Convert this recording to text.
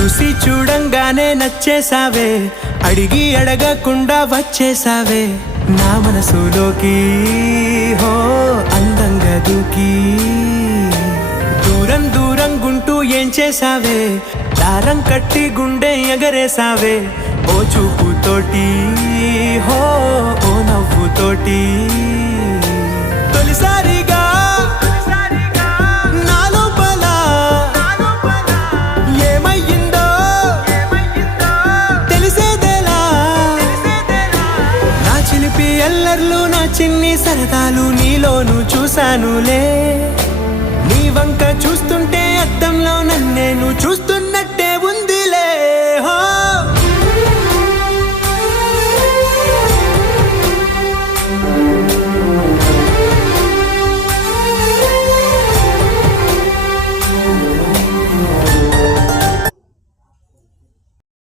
చూసి చూడంగానే నచ్చేసావే, అడిగి అడగకుండా వచ్చేసావే నా మనసులోకి. హో అందంగా దూకి దూరం దూరం గుంటూ ఏం చేసావే, దారం కట్టి గుండె ఎగరేసావే ఓ చూపుతోటి. హో ఓ నవ్వుతోటి తొలిసారిగా నా లోపల ఏమయ్యిందో తెలిసేదేలా. నా చిలిపి ఎల్లర్లు నా చిన్ని సరదాలు నీలోను చూశానులే. నీ వంక చూస్తుంటే అద్దంలో నన్నేను చూస్తూ